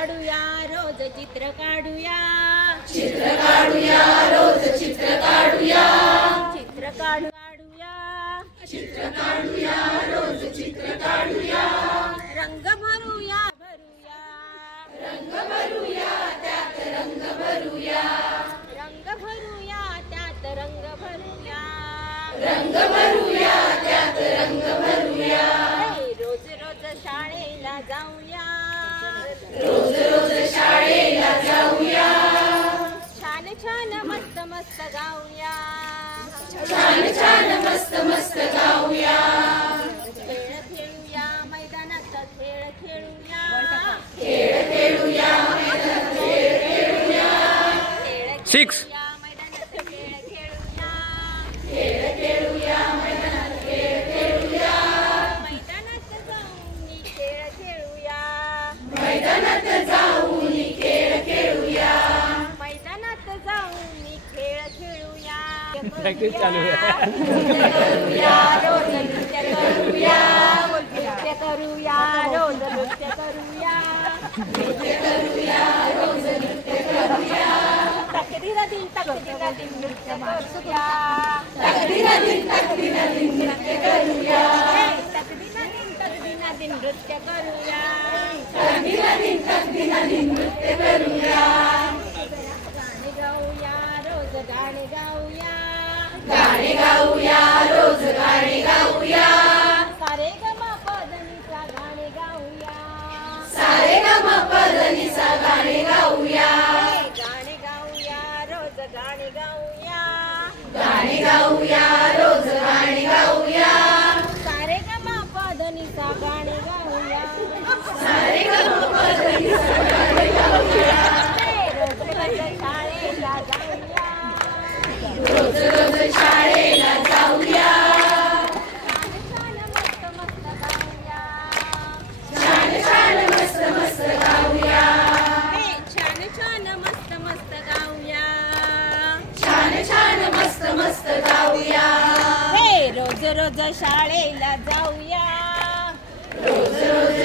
काढूया रोज चित्र काढूया चित्र काढूया रोज चित्र काढूया चित्र काढूया चित्र काढूया रोज चित्र काढूया रंग भरूया रंग भरूया त्यात रंग भरूया रंग भरूया त्यात रंग भरूया रंग भरूया त्यात रंग भरूया रोज रोज शाळेला जाऊया रोज रोज शाळेला जाऊया छान छान मस्त मस्त गाऊया छान छान मस्त मस्त गाऊया खेळ खेळूया मैदानात खेळ खेळूया खेळ खेळूया मैदानात खेळ खेळूया Six. मैदानात खेळ खेळूया खेळ खेळूया मैदानात खेळ खेळूया मैदानात जाऊन खेळ खेळूया मैदानात जाऊन खेळ खेळूया मैदानात जाऊन खेळ खेळूया प्रॅक्टिस चालू आहे. करूया रोज नृत्य करूया नृत्य करूया रोज नृत्य करूया नृत्य करूया रोज नृत्य करूया तकदीरा दिन नृत्य करूया तकदीरा दिन नृत्य करूया तकदीरा दिन नृत्य करूया तकदीरा दिन नृत्य करूया गाणे गाऊया रोज गाणे गाऊया गाणे गाऊया रोज गाणे गाऊया सारे गमा पदनीचा गाणे गाऊया सारे गम पदनीसा गाणे गाऊया गाणे गाऊया रोज गाणे गाऊया गाणे गाऊया रोज गाणे गाऊया सारे गमा पदनीचा गाणे गाऊया सारे गम पदनीसा गाणे गाऊया रोज रोज शाळेला जाऊया रोज रोज शाळेला जाऊया छान छान मस्त मस्त गाऊया छान छान मस्त मस्त गाऊया छान छान मस्त मस्त गाऊया छान छान मस्त मस्त गाऊया रोज रोज शाळेला जाऊया रोज रोज